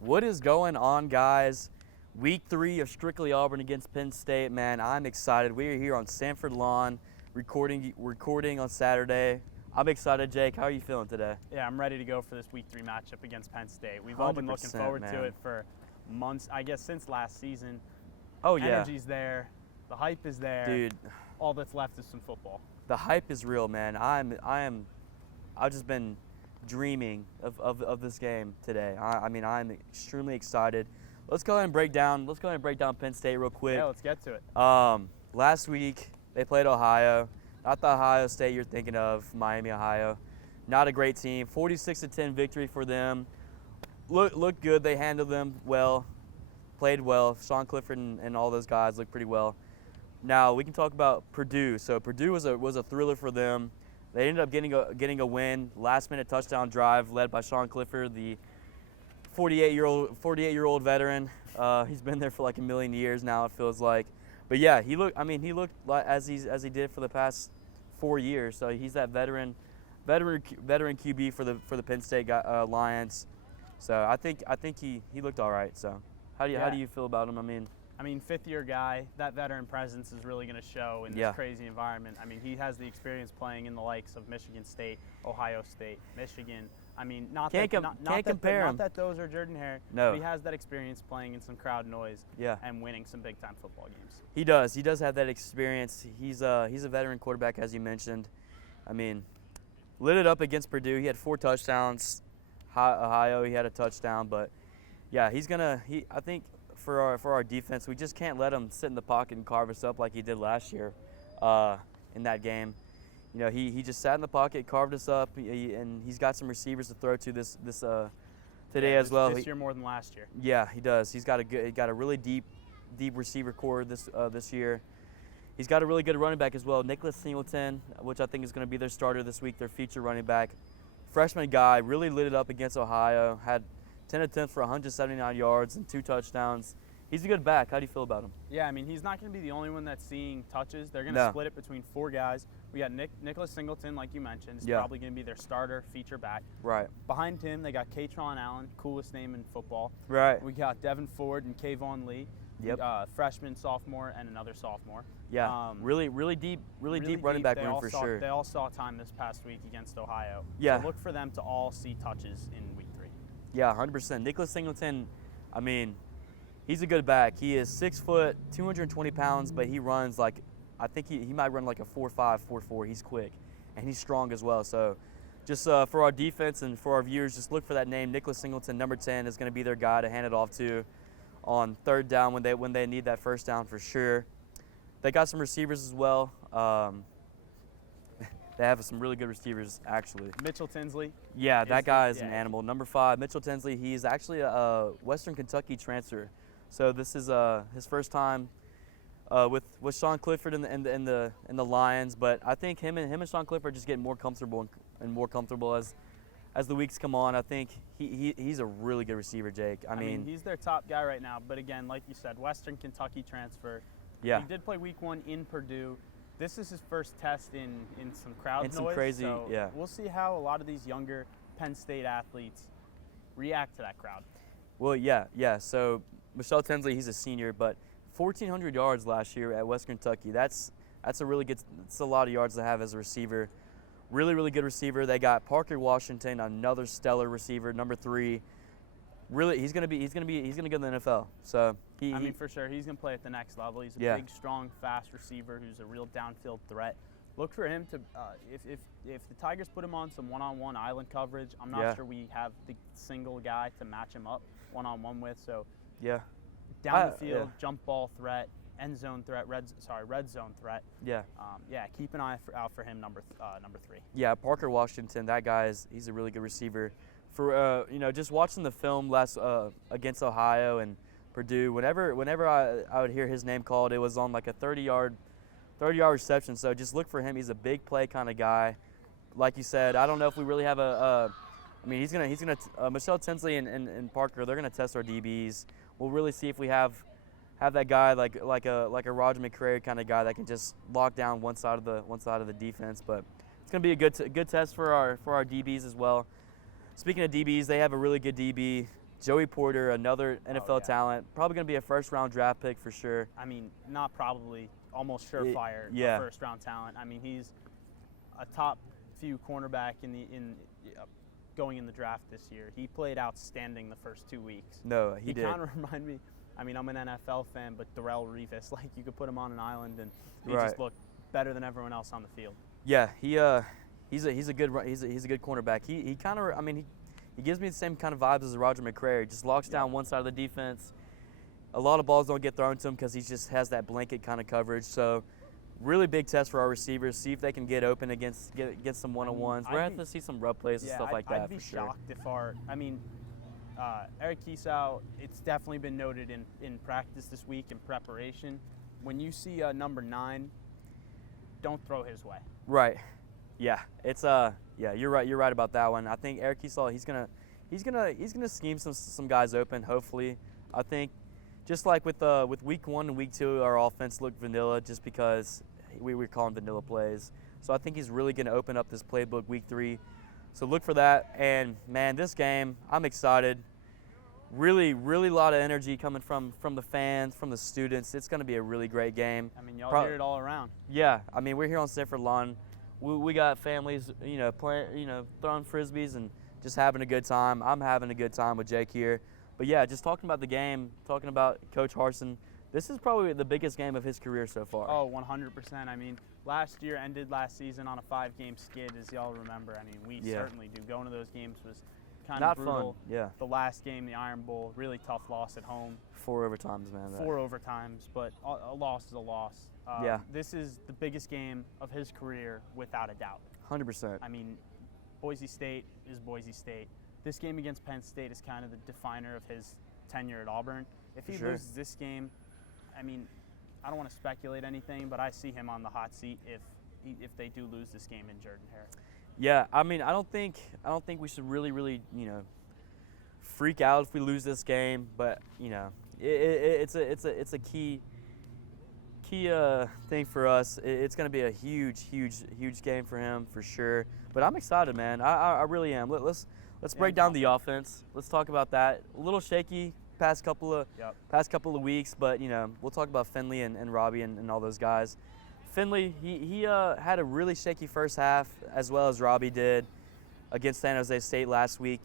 What is going on, guys? Week 3 of Strictly Auburn against Penn State. Man, I'm excited. We are here on Sanford Lawn recording on Saturday. I'm excited, Jake. How are you feeling today? Yeah, I'm ready to go for this Week 3 matchup against Penn State. We've all been looking forward to it for months, I guess, since last season. Oh, yeah. Energy's there. The hype is there. Dude. All that's left is some football. The hype is real, man. I've just been dreaming of this game today. I'm extremely excited. Let's go ahead and break down Penn State real quick. Yeah, let's get to it. Last week they played Ohio. Not the Ohio State you're thinking of, Miami, Ohio. Not a great team. 46-10 victory for them. Looked good. They handled them well. Played well. Sean Clifford and all those guys looked pretty well. Now we can talk about Purdue. So Purdue was a thriller for them. They ended up getting a win, last-minute touchdown drive led by Sean Clifford, the 48-year-old veteran. He's been there for like a million years now, it feels like. But yeah, he looked like as he did for the past 4 years. So he's that veteran QB for the Penn State Lions. So I think he looked all right. So how do you feel about him? I mean, fifth-year guy, that veteran presence is really going to show in this crazy environment. I mean, he has the experience playing in the likes of Michigan State, Ohio State, Michigan. I mean, not that those are Jordan-Hare. No. But he has that experience playing in some crowd noise and winning some big-time football games. He does. He does have that experience. He's a veteran quarterback, as you mentioned. I mean, lit it up against Purdue. He had 4 touchdowns. Ohio, he had a touchdown. But, yeah, I think – for our defense, we just can't let him sit in the pocket and carve us up like he did last year in that game. You know, he just sat in the pocket, carved us up, and he's got some receivers to throw to this today as well. This year more than last year. Yeah, he does. He got a really deep receiver core this year. He's got a really good running back as well, Nicholas Singleton, which I think is going to be their starter this week, their feature running back. Freshman guy, really lit it up against Ohio, had 10 attempts for 179 yards and 2 touchdowns. He's a good back. How do you feel about him? Yeah, I mean, he's not going to be the only one that's seeing touches. They're going to split it between 4 guys. We got Nicholas Singleton, like you mentioned, is probably going to be their starter feature back. Right. Behind him, they got Katron Allen, coolest name in football. Right. We got Devin Ford and Kayvon Lee. Yep. Freshman, sophomore, and another sophomore. Yeah. Really deep running back room for sure. They all saw time this past week against Ohio. Yeah. So look for them to all see touches in week 3. Yeah, 100%. Nicholas Singleton, I mean, he's a good back. He is 6 foot, 220 pounds, but he runs like, I think he might run like a 4.5, 4.4. He's quick, and he's strong as well. So just for our defense and for our viewers, just look for that name. Nicholas Singleton, number 10, is going to be their guy to hand it off to on 3rd down when they need that 1st down for sure. They got some receivers as well. They have some really good receivers, actually. Mitchell Tinsley. Yeah, that guy is an animal. Number 5, Mitchell Tinsley. He's actually a Western Kentucky transfer. So this is his first time with Sean Clifford and the Lions. But I think him and Sean Clifford just getting more comfortable as the weeks come on. I think he's a really good receiver, Jake. I mean, he's their top guy right now. But again, like you said, Western Kentucky transfer. Yeah. He did play week 1 in Purdue. This is his first test in some crowd noise. Some crazy, so yeah. We'll see how a lot of these younger Penn State athletes react to that crowd. Well, yeah. So Michelle Tinsley, he's a senior, but 1,400 yards last year at Western Kentucky. That's a really good. It's a lot of yards to have as a receiver. Really good receiver. They got Parker Washington, another stellar receiver, number 3. Really, he's gonna go to the NFL. So for sure, he's gonna play at the next level. He's a big, strong, fast receiver who's a real downfield threat. Look for him to if the Tigers put him on some one-on-one island coverage. I'm not sure we have the single guy to match him up one-on-one with. So down the field, jump ball threat, end zone threat, red zone threat. Yeah. Keep an eye out for him, number 3. Yeah, Parker Washington. That guy he's a really good receiver. For just watching the film against Ohio and Purdue, whenever I would hear his name called, it was on like a 30-yard reception. So just look for him. He's a big play kind of guy. Like you said, I don't know if we really have a I mean, Michelle Tinsley and Parker, they're gonna test our DBs. We'll really see if we have that guy like a Roger McCrary kind of guy that can just lock down one side of the defense. But it's gonna be a good test for our DBs as well. Speaking of DBs, they have a really good DB, Joey Porter, another NFL talent, probably gonna be a first-round draft pick for sure. I mean, not probably, almost surefire first-round talent. I mean, he's a top few cornerback going in the draft this year. He played outstanding the first 2 weeks. No, he did. He kind of remind me. I mean, I'm an NFL fan, but Darrelle Revis, like you could put him on an island and he just looked better than everyone else on the field. Yeah, he's a good cornerback. He kind of, I mean, he gives me the same kind of vibes as Roger McCrary. He just locks down one side of the defense. A lot of balls don't get thrown to him because he just has that blanket kind of coverage. So, really big test for our receivers. See if they can get open against some one-on-ones. We're going to have to see some rub plays and stuff like that. I'd be shocked if Eric Kiesau, it's definitely been noted in practice this week in preparation. When you see number 9, don't throw his way. Right. Yeah. It's you're right. You're right about that one. I think Eric Kiesau, he's gonna scheme some guys open. Hopefully, I think just like with week 1 and week 2, our offense looked vanilla just because we were calling vanilla plays. So I think he's really gonna open up this playbook week 3. So look for that. And man, this game, I'm excited. Really, really a lot of energy coming from the fans, from the students. It's going to be a really great game. I mean, y'all hear it all around. Yeah, I mean, we're here on Sanford Lawn. We got families, playing, throwing frisbees and just having a good time. I'm having a good time with Jake here. But yeah, just talking about the game, talking about Coach Harsin. This is probably the biggest game of his career so far. Oh, 100%. I mean, last year ended last season on a 5-game skid, as y'all remember. I mean, we certainly do. Going to those games was kind of brutal. Fun. Yeah. The last game, the Iron Bowl, really tough loss at home. 4 overtimes, man. 4 overtimes, but a loss is a loss. This is the biggest game of his career, without a doubt. 100%. I mean, Boise State is Boise State. This game against Penn State is kind of the definer of his tenure at Auburn. If he loses this game, I mean, I don't want to speculate anything, but I see him on the hot seat if they do lose this game in Jordan-Hare. Yeah, I mean, I don't think we should really freak out if we lose this game, but it's a key thing for us. It's going to be a huge game for him for sure. But I'm excited, man. I really am. Let's break down the offense. Let's talk about that. A little shaky past couple of weeks, but we'll talk about Finley and Robbie and all those guys. Finley, he had a really shaky first half, as well as Robbie did against San Jose State last week.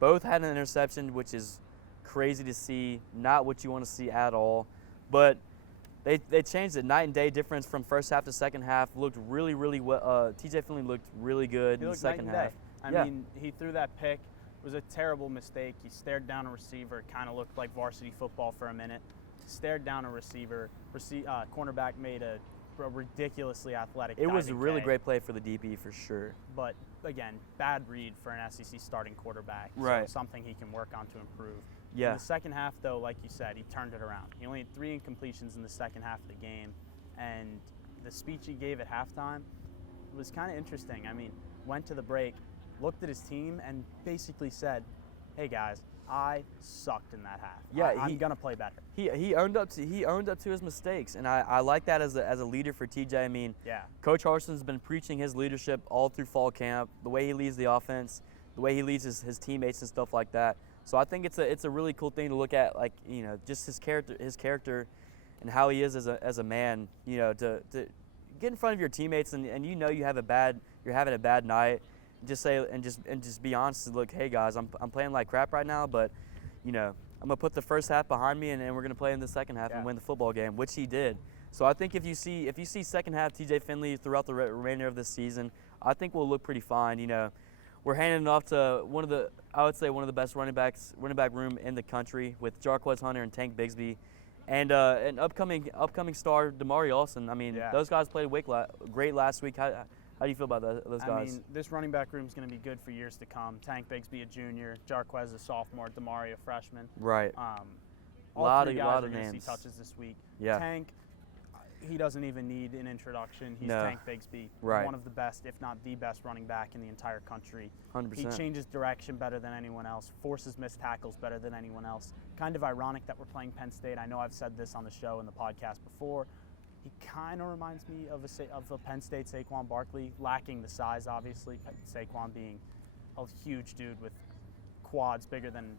Both had an interception, which is crazy to see, not what you want to see at all. But they changed it, night and day difference from first half to second half. Looked really well. TJ Finley looked really good in the second half. I mean, he threw that pick. It was a terrible mistake. He stared down a receiver. It kind of looked like varsity football for a minute. Stared down a receiver. Cornerback made a ridiculously athletic. It was a really great play for the DB for sure. But again, bad read for an SEC starting quarterback. Right. So something he can work on to improve. Yeah. In the second half, though, like you said, he turned it around. He only had 3 incompletions in the second half of the game, and the speech he gave at halftime was kind of interesting. I mean, went to the break, looked at his team, and basically said, "Hey guys, I sucked in that half. Yeah, I'm gonna play better." He owned up to his mistakes, and I like that as a leader for TJ. I mean, Coach Harsin's been preaching his leadership all through fall camp, the way he leads the offense, the way he leads his teammates and stuff like that. So I think it's a really cool thing to look at, like just his character, and how he is as a man. To get in front of your teammates and you're having a bad night. Just say and just be honest and look, hey guys, I'm playing like crap right now, but I'm gonna put the first half behind me and we're gonna play in the second half and win the football game, which he did. So I think if you see second half TJ Finley throughout the remainder of this season, I think we'll look pretty fine. We're handing it off to one of the best running back room in the country with Jarquez Hunter and Tank Bigsby, and an upcoming star Damari Olsen. I mean, those guys played great last week. How do you feel about those guys? I mean, this running back room is going to be good for years to come. Tank Bigsby, a junior, Jarquez, a sophomore, Damari, a freshman. Right. All three guys are going to see touches this week. Yeah. Tank, he doesn't even need an introduction. He's No. Tank Bigsby, Right. one of the best, if not the best, running back in the entire country. 100%. He changes direction better than anyone else, forces missed tackles better than anyone else. Kind of ironic that we're playing Penn State. I know I've said this on the show and the podcast before. He kind of reminds me of a Penn State Saquon Barkley, lacking the size, obviously. Saquon being a huge dude with quads bigger than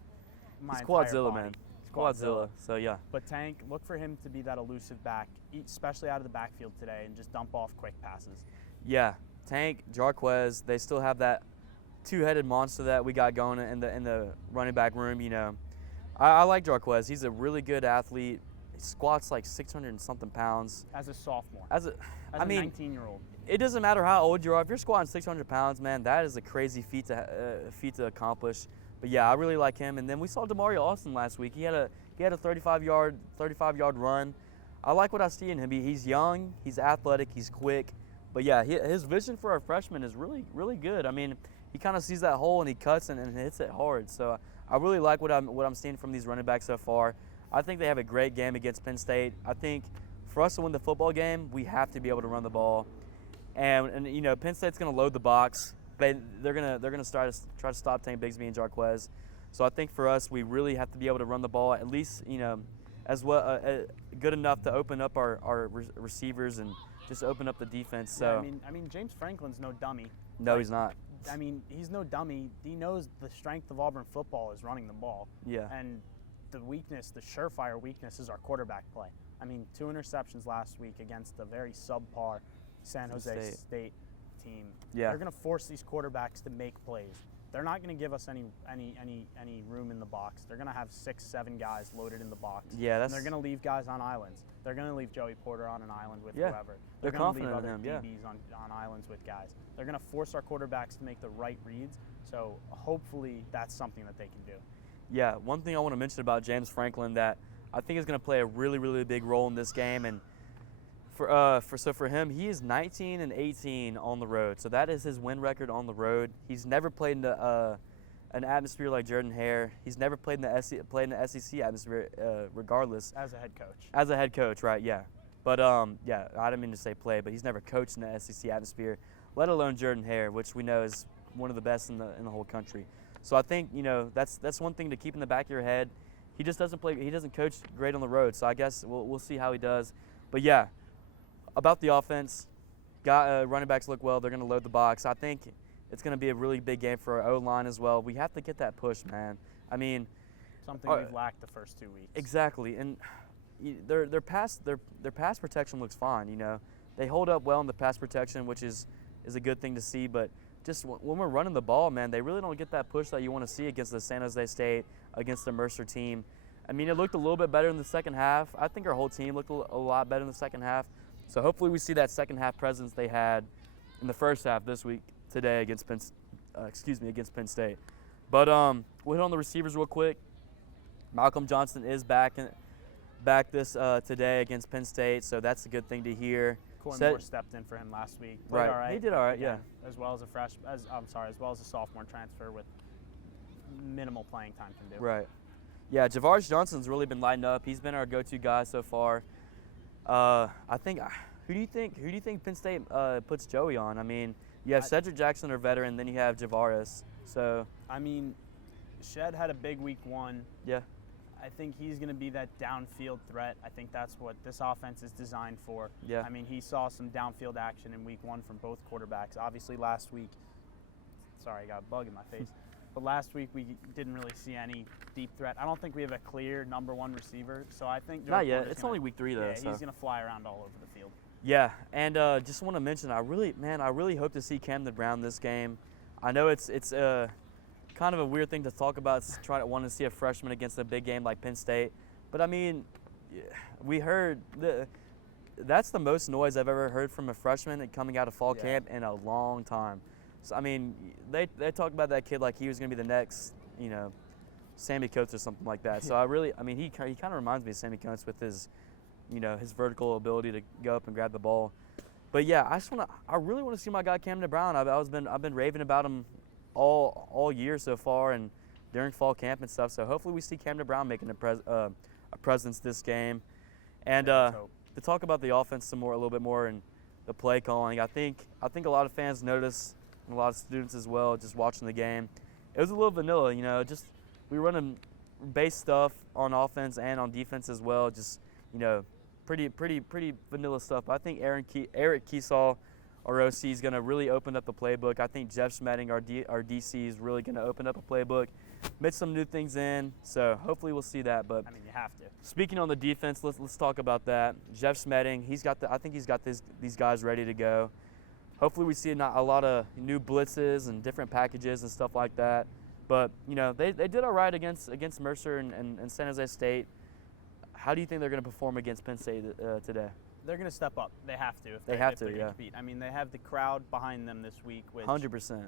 my He's entire Quadzilla, body. man. He's Quadzilla. So, yeah. But Tank, look for him to be that elusive back, especially out of the backfield today, and just dump off quick passes. Yeah. Tank, Jarquez, they still have that two-headed monster that we got going in the running back room, you know. I like Jarquez. He's a really good athlete. He squats like 600 and something pounds. As a sophomore. As a 19-year-old. It doesn't matter how old you are. If you're squatting 600 pounds, man, that is a crazy feat to accomplish. But yeah, I really like him. And then we saw Demario Austin last week. He had a 35-yard run. I like what I see in him. He's young, he's athletic, he's quick. But yeah, his vision for a freshman is really, really good. I mean, he kind of sees that hole and he cuts and hits it hard. So I really like what I'm seeing from these running backs so far. I think they have a great game against Penn State. I think for us to win the football game, we have to be able to run the ball. And you know, Penn State's going to load the box. They're gonna try to stop Tank Bigsby and Jarquez. So I think for us, we really have to be able to run the ball at least, you know, as well good enough to open up our receivers and just open up the defense. So yeah, I mean, James Franklin's no dummy. no, he's not. I mean, he's no dummy. He knows the strength of Auburn football is running the ball. Yeah. And the surefire weakness is our quarterback play. I mean, 2 interceptions last week against a very subpar San Jose State team. Yeah. They're going to force these quarterbacks to make plays. They're not going to give us any room in the box. They're going to have 6-7 guys loaded in the box. Yeah, and they're going to leave guys on islands. They're going to leave Joey Porter on an island with whoever. They're going to leave confident other in him, DBs on islands with guys. They're going to force our quarterbacks to make the right reads. So hopefully that's something that they can do. Yeah, one thing I want to mention about James Franklin that I think is going to play a really, really big role in this game, and for him, he is 19-18 on the road. So that is his win record on the road. He's never played in an atmosphere like Jordan-Hare. He's never played in the SEC atmosphere, regardless. As a head coach. As a head coach, right? Yeah. But yeah, I didn't mean to say play, but he's never coached in the SEC atmosphere, let alone Jordan-Hare, which we know is one of the best in the whole country. So I think, you know, that's one thing to keep in the back of your head. He just doesn't play. He doesn't coach great on the road. So I guess we'll see how he does. But yeah. About the offense, running backs look well. They're going to load the box. I think it's going to be a really big game for our O-line as well. We have to get that push, man. I mean, something we've lacked the first 2 weeks. Exactly, and their pass protection looks fine. You know, they hold up well in the pass protection, which is a good thing to see. But just when we're running the ball, man, they really don't get that push that you want to see against the San Jose State, against the Mercer team. I mean, it looked a little bit better in the second half. I think our whole team looked a lot better in the second half. So hopefully we see that second half presence they had in the first half today against Penn State. But we'll hit on the receivers real quick. Malcolm Johnson is back this today against Penn State, so that's a good thing to hear. Corey Moore stepped in for him last week. Right. All right. He did all right, yeah. As well as a sophomore transfer with minimal playing time can do. Right. Yeah, Javaris Johnson's really been lighting up. He's been our go-to guy so far. I think who do you think Penn State puts Joey on? I mean, you have Cedric Jackson, our veteran, then you have Javaris. So I mean, Shed had a big week 1. Yeah. I think he's going to be that downfield threat. I think that's what this offense is designed for. Yeah. I mean, he saw some downfield action in week 1 from both quarterbacks. Obviously, last week, sorry, I got a bug in my face. But last week we didn't really see any deep threat. I don't think we have a clear number 1 receiver. So I think not yet. It's only week 3 though. Yeah, so. he's going to fly around all over the field. Yeah, and just want to mention, I really hope to see Camden Brown this game. I know it's kind of a weird thing to talk about, wanting to see a freshman against a big game like Penn State. But I mean, we heard that's the most noise I've ever heard from a freshman coming out of fall camp in a long time. So I mean, they talked about that kid like he was going to be the next, you know, Sammy Coates or something like that. So he kind of reminds me of Sammy Coates with his, you know, his vertical ability to go up and grab the ball. But yeah, I really want to see my guy Camden Brown. I've been raving about him all year so far and during fall camp and stuff. So hopefully we see Camden Brown making a presence this game. And to talk about the offense a little bit more and the play calling, I think a lot of fans noticed, and a lot of students as well, just watching the game. It was a little vanilla, just we were running base stuff on offense and on defense as well, just, pretty vanilla stuff. But I think Eric Kiesall, our OC, is going to really open up the playbook. I think Jeff Schmedding, our DC, is really going to open up a playbook, mix some new things in. So hopefully we'll see that. But you have to. Speaking on the defense, let's talk about that. Jeff Schmedding, I think he's got these guys ready to go. Hopefully we see a lot of new blitzes and different packages and stuff like that. But they did all right against Mercer and San Jose State. How do you think they're going to perform against Penn State today? They're going to step up. They have to. They have to, yeah. Compete. They have the crowd behind them this week, which 100%.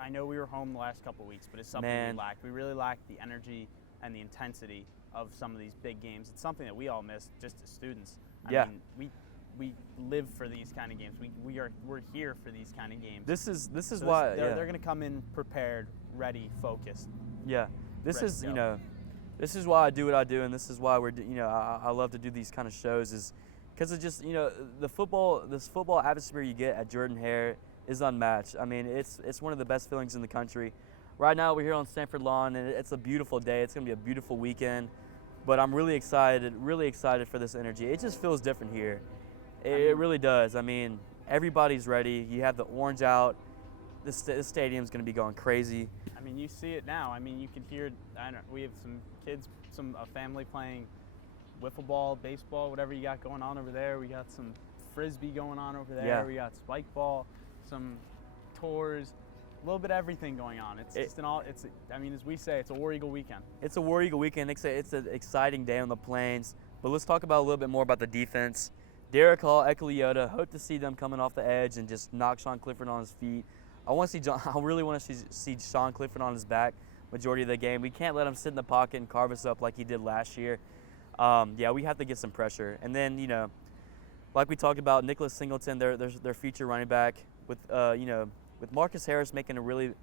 I know we were home the last couple of weeks, but it's something we lacked. We really lacked the energy and the intensity of some of these big games. It's something that we all miss just as students. I mean, we live for these kind of games. We're here for these kind of games. This is why they're going to come in prepared, ready, focused. Yeah. This is why I do what I do, and this is why I love to do these kind of shows, is because it's just, this football atmosphere you get at Jordan-Hare is unmatched. I mean, it's one of the best feelings in the country. Right now we're here on Stanford Lawn, and it's a beautiful day. It's going to be a beautiful weekend, but I'm really excited for this energy. It just feels different here. It really does. I mean, everybody's ready. You have the orange out. This stadium's going to be going crazy. I mean, you see it now. I mean, you can hear. We have some kids, a family playing wiffle ball, baseball, whatever you got going on over there. We got some frisbee going on over there. Yeah. We got spike ball, some tours, a little bit of everything going on. As we say, it's a War Eagle weekend. It's a War Eagle weekend. It's an exciting day on the Plains. But let's talk about a little bit more about the defense. Derek Hall, Ekeliota, hope to see them coming off the edge and just knock Sean Clifford on his feet. I really want to see Sean Clifford on his back majority of the game. We can't let him sit in the pocket and carve us up like he did last year. We have to get some pressure. And then, like we talked about, Nicholas Singleton, their feature running back, with Marcus Harris making a really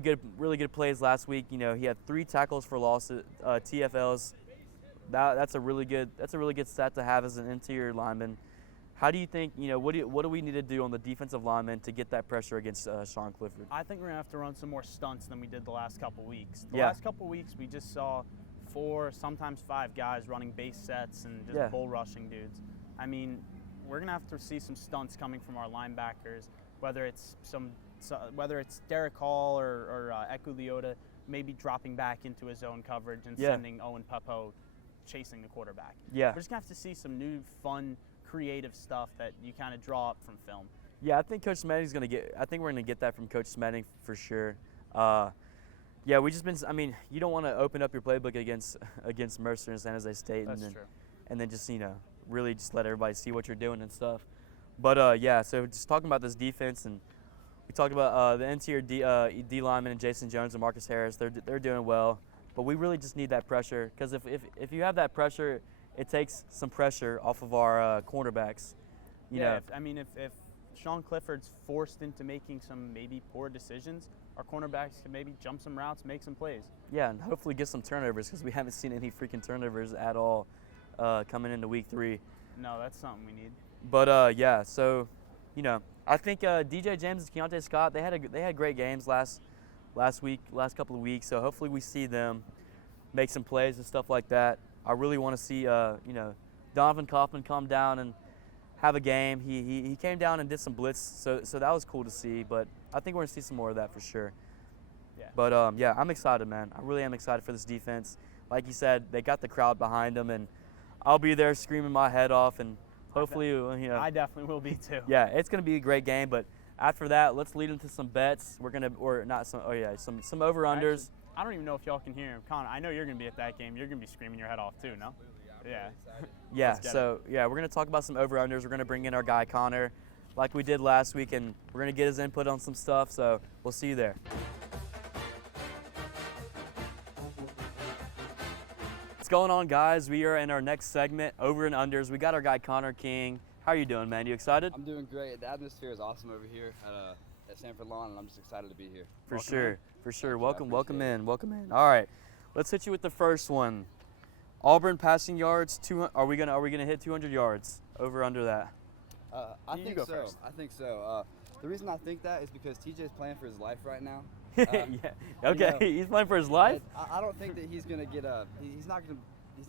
good plays last week. He had 3 tackles for loss, TFLs. That's a really good stat to have as an interior lineman. How do you think, what do we need to do on the defensive lineman to get that pressure against Sean Clifford? I think we're going to have to run some more stunts than we did the last couple weeks. The last couple weeks we just saw 4, sometimes 5 guys running base sets and just bull rushing dudes. I mean, we're going to have to see some stunts coming from our linebackers, whether it's Derek Hall or Ekeliota maybe dropping back into his zone coverage and sending Owen Pepo chasing the quarterback. Yeah. We're just going to have to see some new, fun, creative stuff that you kind of draw up from film. Yeah, I think Coach Schmedding's going to get – I think we're going to get that from Coach Schmedding for sure. We just been – I mean, you don't want to open up your playbook against Mercer and San Jose State. That's true. And then just, really just let everybody see what you're doing and stuff. But, so just talking about this defense, and we talked about the interior D lineman and Jason Jones and Marcus Harris. They're doing well. But we really just need that pressure, because if you have that pressure, it takes some pressure off of our cornerbacks. If Sean Clifford's forced into making some maybe poor decisions, our cornerbacks can maybe jump some routes, make some plays. Yeah, and hopefully get some turnovers, because we haven't seen any freaking turnovers at all coming into week 3. No, that's something we need. But I think DJ James and Keontae Scott, they had great games last couple of weeks. So hopefully we see them make some plays and stuff like that. I really want to see Donovan Kaufman come down and have a game. He came down and did some blitz, so that was cool to see. But I think we're gonna see some more of that for sure. Yeah. But I'm excited, man. I really am excited for this defense. Like you said, they got the crowd behind them, and I'll be there screaming my head off, and hopefully, I definitely will be too. Yeah, it's gonna be a great game, but after that, let's lead into some bets. Some over-unders. I don't even know if y'all can hear him. Connor, I know you're going to be at that game. You're going to be screaming your head off too, no? Yeah. We're going to talk about some over-unders. We're going to bring in our guy, Connor, like we did last week, and we're going to get his input on some stuff, so we'll see you there. What's going on, guys? We are in our next segment, over and unders. We got our guy, Connor King. How are you doing, man? You excited? I'm doing great. The atmosphere is awesome over here at Stanford Lawn, and I'm just excited to be here. For sure. Welcome in. All right, let's hit you with the first one. Auburn passing yards. Are we gonna hit 200 yards? Over under that? I You think go so. first. I think so. The reason I think that is because TJ's playing for his life right now. Yeah. Okay. know, He's playing for his life. I don't think that he's gonna get he's not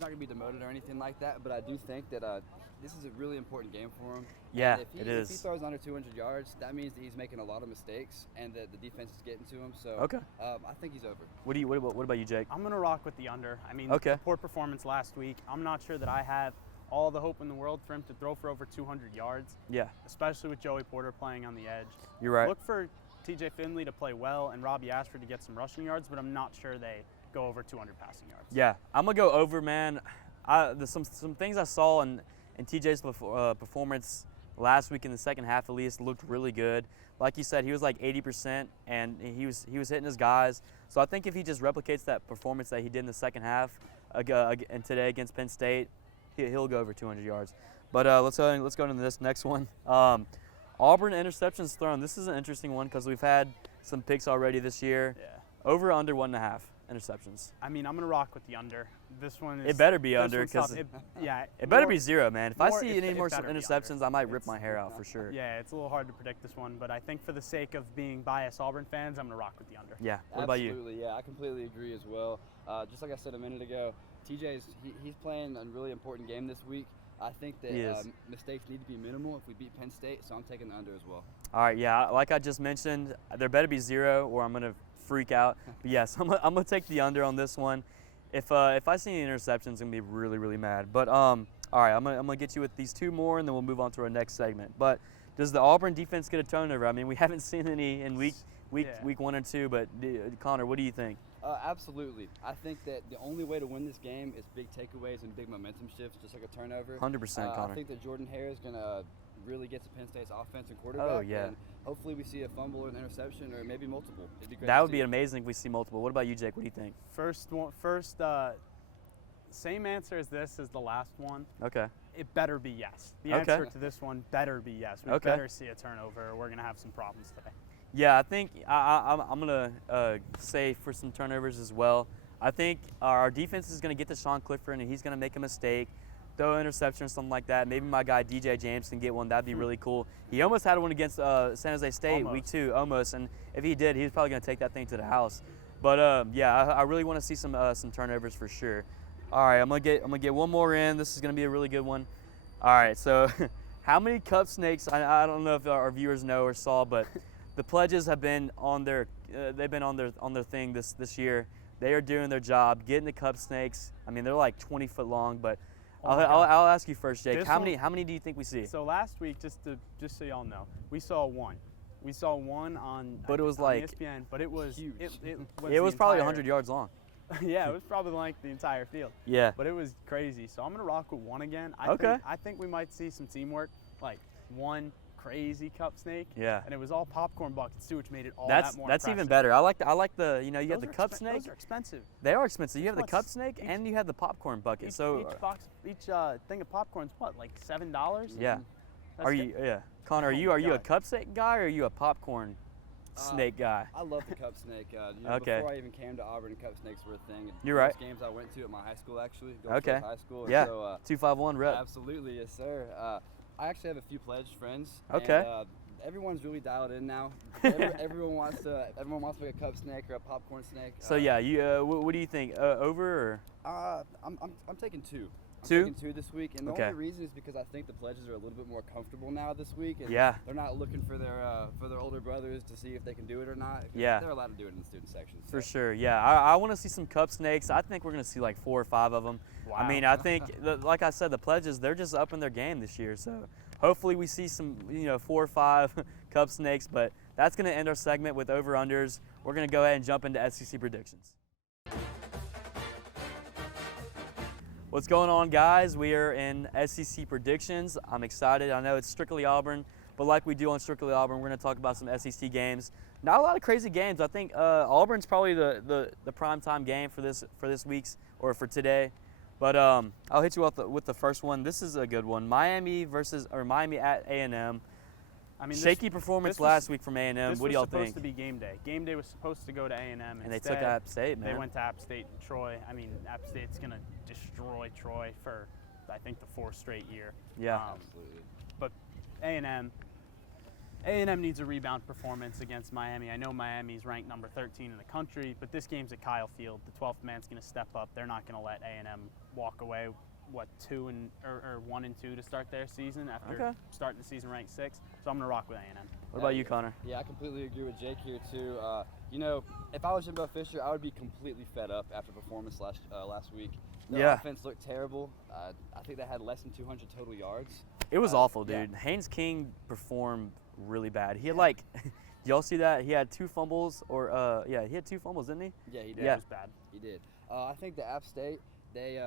gonna be demoted or anything like that. But I do think that this is a really important game for him. Yeah, And it If he is. throws under 200 yards, that means that he's making a lot of mistakes and that the defense is getting to him. So Okay. I think he's over. What about you, Jake? I'm going to rock with the under. I mean, Okay. the poor performance last week. I'm not sure that I have all the hope in the world for him to throw for over 200 yards, Yeah, especially with Joey Porter playing on the edge. you're right. Look for TJ Finley to play well and Robbie Ashford to get some rushing yards, but I'm not sure they go over 200 passing yards. Yeah, I'm gonna go over, man. There's some things I saw in TJ's performance last week in the second half, at least, looked really good. Like you said, he was like 80%, and he was hitting his guys. So I think if he just replicates that performance that he did in the second half and today against Penn State, he'll go over 200 yards. But let's go into this next one. Auburn interceptions thrown. This is an interesting one because we've had some picks already this year. Yeah. Over under 1.5 interceptions. I mean, I'm going to rock with the under. This one is. It better be this under one's tough. because Yeah. it better more- be 0, man. If I more- see it any more better be under. interceptions, I might rip It's- my hair out for sure. Yeah, it's a little hard to predict this one, but I think for the sake of being biased Auburn fans, I'm going to rock with the under. Yeah. What about you? Absolutely, yeah, I completely agree as well. Just like I said a minute ago, he's playing a really important game this week. I think that He is. mistakes need to be minimal if we beat Penn State, so I'm taking the under as well. All right. Yeah. Like I just mentioned, there better be 0 or I'm gonna freak out. But yes, I'm gonna take the under on this one. If I see any interceptions, I'm gonna be really mad. But all right, I'm gonna get you with these 2 more, and then we'll move on to our next segment. But does the Auburn defense get a turnover? I mean, we haven't seen any in week 1 or 2. But Connor, what do you think? Absolutely. I think that the only way to win this game is big takeaways and big momentum shifts, just like a turnover. 100%, Connor. I think that Jordan Hare is going to really get to Penn State's offense and quarterback. Oh, yeah. And hopefully we see a fumble or an interception or maybe multiple. It'd be great That to would be see. amazing if we see multiple. What about you, Jake? What do you think? Same answer as this as the last one. Okay. It better be yes. The Okay. answer to this one better be yes. We Okay. better see a turnover or we're going to have some problems today. Yeah, I think I'm going to say for some turnovers as well. I think our defense is going to get to Sean Clifford, and he's going to make a mistake, throw an interception or something like that. Maybe my guy DJ James can get one. That'd be really cool. He almost had one against San Jose State Almost. week 2, almost. And if he did, he's probably going to take that thing to the house. But yeah, I really want to see some turnovers for sure. All right, I'm gonna get one more in. This is going to be a really good one. All right, so how many cup snakes? I don't know if our viewers know or saw, but the pledges have been on their thing this year. They are doing their job, getting the cup snakes. I mean, they're like 20 foot long, but Oh my God. I'll ask you first, Jake. This How one- many do you think we see? So last week, just so y'all know, we saw one. We saw one on, But it was on like- ESPN, but it was Huge. It It was probably entire- 100 yards long. Yeah, it was probably like the entire field. Yeah. But it was crazy. So I'm gonna rock with one again. Okay. I think we might see some teamwork, like one crazy cup snake. Yeah. And it was all popcorn buckets too, which made it all that more That's even impressive. better. I like the you have Those the are cup expen- snake. Those are expensive. They are expensive. You have the What's- cup snake each- and you have the popcorn bucket. Each, So each thing of popcorn's what, like $7? yeah. That's Are good. you Connor? Are Oh you my a God. cup snake guy or are you a popcorn snake guy? I love the cup snake. Okay. Before I even came to Auburn, cup snakes were a thing. You're Most right. games I went to at my high school, actually. Okay. High school. Yeah. So, 251 rep. absolutely, yes, sir. I actually have a few pledged friends. Okay. And, everyone's really dialed in now. Everyone wants to make a cup snake or a popcorn snake. So yeah, you what do you think? Over or? I'm taking 2. I'm 2? taking 2 this week, and the Okay. only reason is because I think the pledges are a little bit more comfortable now this week. And Yeah. They're not looking for their older brothers to see if they can do it or not. Yeah. They're allowed to do it in the student section. For so. sure, yeah. I want to see some cup snakes. I think we're going to see like 4 or 5 of them. I Wow. mean, I think, like I said, the pledges, they're just upping their game this year. So hopefully we see some, 4 or 5 cup snakes. But that's going to end our segment with over-unders. We're going to go ahead and jump into SEC predictions. What's going on, guys? We are in SEC predictions. I'm excited. I know it's Strictly Auburn, but like we do on Strictly Auburn, we're going to talk about some SEC games. Not a lot of crazy games. I think Auburn's probably the primetime game for this week's or for today. But I'll hit you with the first one. This is a good one. Miami at A&M. I mean, shaky performance last week from A&M. What do y'all think? This was supposed to be game day. Game day was supposed to go to A&M. And they took App State, man. They went to App State and Troy. I mean, App State's going to destroy Troy for, I think, the 4th straight year. Yeah. Absolutely. But A&M needs a rebound performance against Miami. I know Miami's ranked number 13 in the country, but this game's at Kyle Field. The 12th man's going to step up. They're not going to let A&M walk away, 1-2 to start their season after starting the season ranked 6th. So I'm going to rock with A&M. What about you, Connor? Yeah, I completely agree with Jake here too. You know, if I was Jimbo Fisher, I would be completely fed up after performance last week. Their offense looked terrible. I think they had less than 200 total yards. It was awful, dude. Yeah. Haynes King performed really bad. He had y'all see that? He had 2 fumbles, he had 2 fumbles, didn't he? Yeah, he did. Yeah. It was bad. He did. I think the App State, they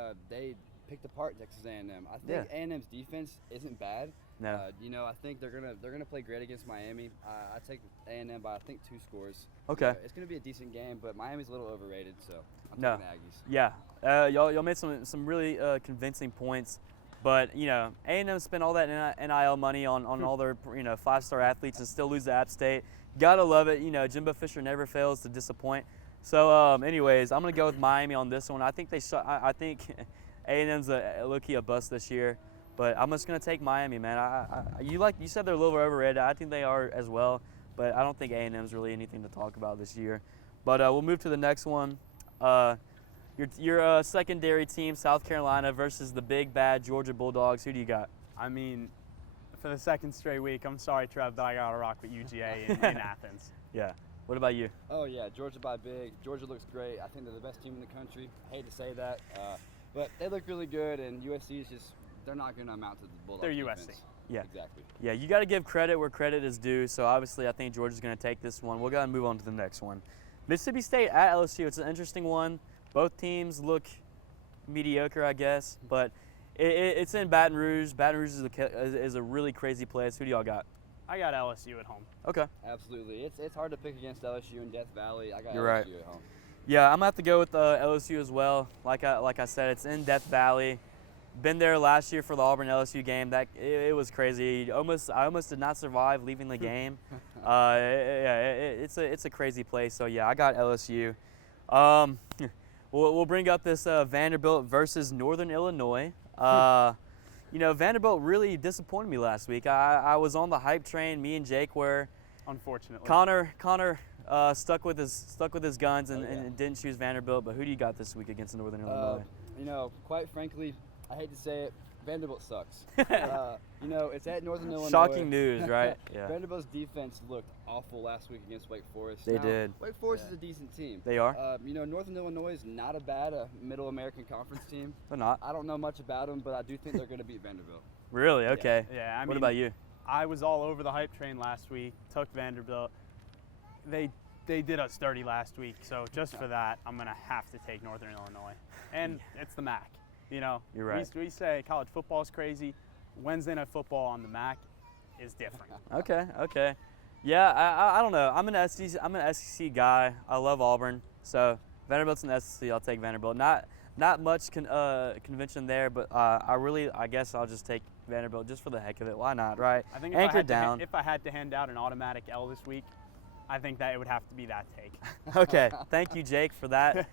picked apart Texas A&M. I think A&M's defense isn't bad. No. You know, I think they're gonna play great against Miami. I take A&M by I think 2 scores. Okay. You know, it's gonna be a decent game, but Miami's a little overrated, so I'm taking the Aggies. Yeah. Y'all made some really convincing points, but you know, A&M spent all that NIL money on all their 5-star athletes and still lose to App State. Gotta love it. You know, Jimbo Fisher never fails to disappoint. So, anyways, I'm gonna go with Miami on this one. I think I think A&M's low-key a bust this year, but I'm just gonna take Miami, man. You said they're a little overrated. I think they are as well, but I don't think A&M's really anything to talk about this year. But we'll move to the next one. Your secondary team, South Carolina versus the big bad Georgia Bulldogs. Who do you got? I mean, for the 2nd straight week, I'm sorry, Trev, but I gotta rock with UGA in Athens. Yeah. What about you? Oh yeah, Georgia by big. Georgia looks great. I think they're the best team in the country. Hate to say that, but they look really good. And USC is they're not going to amount to the Bulldogs. They're defense. USC. Yeah. Exactly. Yeah, you got to give credit where credit is due. So obviously, I think Georgia's going to take this one. We'll go and move on to the next one. Mississippi State at LSU. It's an interesting one. Both teams look mediocre, I guess, but it's in Baton Rouge. Baton Rouge is a really crazy place. Who do y'all got? I got LSU at home. Okay. Absolutely. It's hard to pick against LSU in Death Valley. I got You're LSU right. at home. Yeah, I'm gonna have to go with LSU as well. Like I said, it's in Death Valley. Been there last year for the Auburn LSU game. It was crazy. I almost did not survive leaving the game. It's a crazy place. So yeah, I got LSU. We'll bring up this Vanderbilt versus Northern Illinois. Vanderbilt really disappointed me last week. I was on the hype train. Me and Jake were. Unfortunately. Connor stuck with his guns and didn't choose Vanderbilt. But who do you got this week against Northern Illinois? Quite frankly, I hate to say it, Vanderbilt sucks. It's at Northern Illinois. Shocking news, right? Yeah. Vanderbilt's defense looked awful last week against Wake Forest. They did. Wake Forest is a decent team. They are. Northern Illinois is not a bad Middle American Conference team. They're not. I don't know much about them, but I do think they're going to beat Vanderbilt. Really? Okay. Yeah. What about you? I was all over the hype train last week. Took Vanderbilt. They did us dirty last week, so just for that, I'm going to have to take Northern Illinois. And it's the MAC. You're right. We say college football is crazy. Wednesday night football on the MAC is different. Okay. Yeah, I don't know. I'm an SEC guy. I love Auburn, so Vanderbilt's an SEC. I'll take Vanderbilt. Not much convention there, but I guess I'll just take Vanderbilt just for the heck of it. Why not, right? I think if I had to hand out an automatic L this week, I think that it would have to be that take. Okay. Thank you, Jake, for that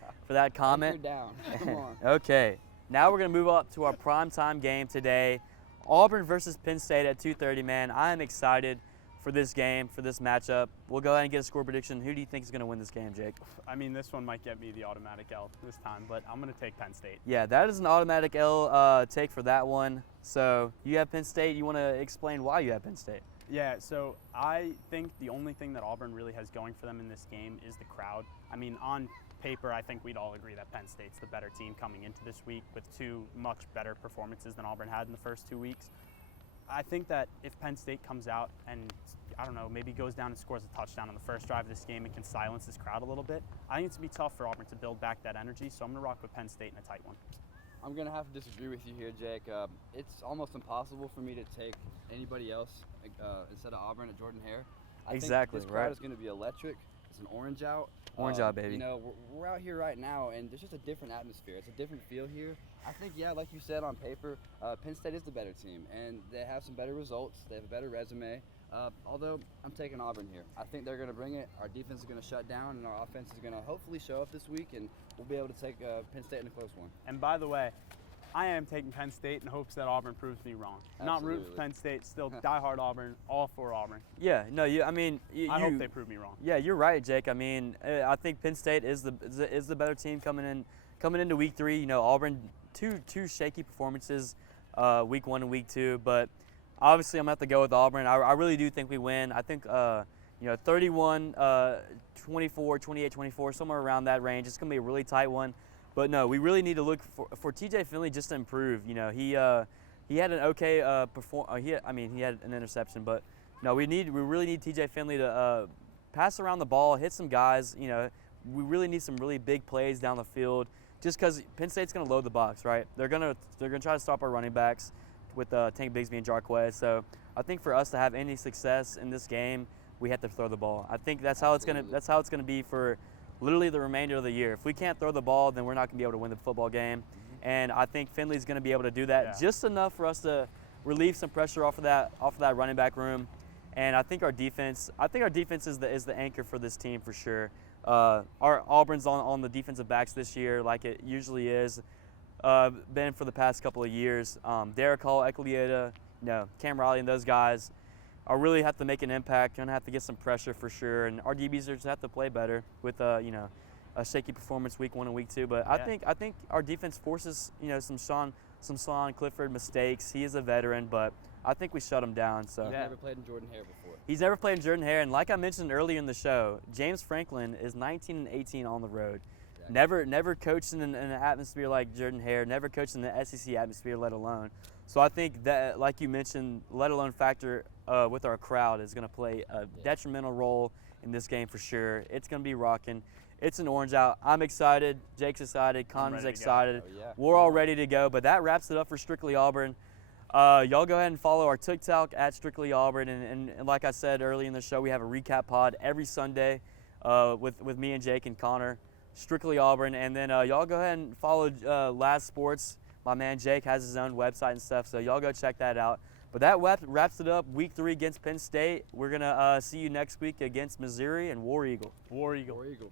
comment. Anchor down. Come on. Okay. Now we're going to move up to our primetime game today. Auburn versus Penn State at 2:30, man. I am excited for this game, for this matchup. We'll go ahead and get a score prediction. Who do you think is going to win this game, Jake? I mean, this one might get me the automatic L this time, but I'm going to take Penn State. Yeah, that is an automatic L take for that one. So you have Penn State. You want to explain why you have Penn State? Yeah, so I think the only thing that Auburn really has going for them in this game is the crowd. I mean, on paper, I think we'd all agree that Penn State's the better team coming into this week with 2 much better performances than Auburn had in the first 2 weeks. I think that if Penn State comes out and, I don't know, maybe goes down and scores a touchdown on the first drive of this game and can silence this crowd a little bit, I think it's going to be tough for Auburn to build back that energy, so I'm going to rock with Penn State in a tight one. I'm going to have to disagree with you here, Jake. It's almost impossible for me to take anybody else instead of Auburn at Jordan Hare. I think this crowd is going to be electric. It's an orange out. Orange out, baby. We're out here right now, and there's just a different atmosphere. It's a different feel here. I think, like you said on paper, Penn State is the better team, and they have some better results. They have a better resume. Although I'm taking Auburn here. I think they're going to bring it. Our defense is going to shut down, and our offense is going to hopefully show up this week, and we'll be able to take Penn State in a close one. And by the way, I am taking Penn State in hopes that Auburn proves me wrong. I'm not rooting for Penn State, still diehard Auburn, all for Auburn. Yeah, no, I hope they prove me wrong. Yeah, you're right, Jake. I mean, I think Penn State is the better team coming into week 3. You know, Auburn two shaky performances, week 1 and week 2, but obviously I'm gonna have to go with Auburn. I really do think we win. I think 31, 24, 28, 24, somewhere around that range. It's gonna be a really tight one. But no, we really need to look for TJ Finley just to improve. You know, he had an okay he had an interception, but no, we really need TJ Finley to pass around the ball, hit some guys. You know, we really need some really big plays down the field. Just because Penn State's going to load the box, right? They're gonna try to stop our running backs with Tank Bigsby and Jarquez. So I think for us to have any success in this game, we have to throw the ball. I think that's how it's gonna be for literally the remainder of the year. If we can't throw the ball, then we're not going to be able to win the football game. And I think Finley's going to be able to do that just enough for us to relieve some pressure off of that running back room. And I think our defense is the anchor for this team for sure. Our Auburn's on the defensive backs this year, like it usually is, been for the past couple of years. Derek Hall, Ecclesiata, Cam Riley, and those guys I really have to make an impact. Gonna have to get some pressure for sure, and our DBs just have to play better with a shaky performance week 1 and week 2. But I think our defense forces some Sean Clifford mistakes. He is a veteran, but I think we shut him down. So he's never played in Jordan Hare before. He's never played in Jordan Hare, and like I mentioned earlier in the show, James Franklin is 19 and 18 on the road. Exactly. Never coached in an atmosphere like Jordan Hare. Never coached in the SEC atmosphere, let alone. So I think that, like you mentioned, let alone factor with our crowd is going to play a detrimental role in this game for sure. It's going to be rocking. It's an orange out. I'm excited. Jake's excited. Connor's excited. Oh, yeah. We're all ready to go. But that wraps it up for Strictly Auburn. Y'all go ahead and follow our TikTok at Strictly Auburn. And like I said early in the show, we have a recap pod every Sunday with me and Jake and Connor. Strictly Auburn. And then y'all go ahead and follow Laz Sports. My man Jake has his own website and stuff, so y'all go check that out. But that wraps it up. Week 3 against Penn State. We're going to see you next week against Missouri and War Eagle. War Eagle. War Eagle.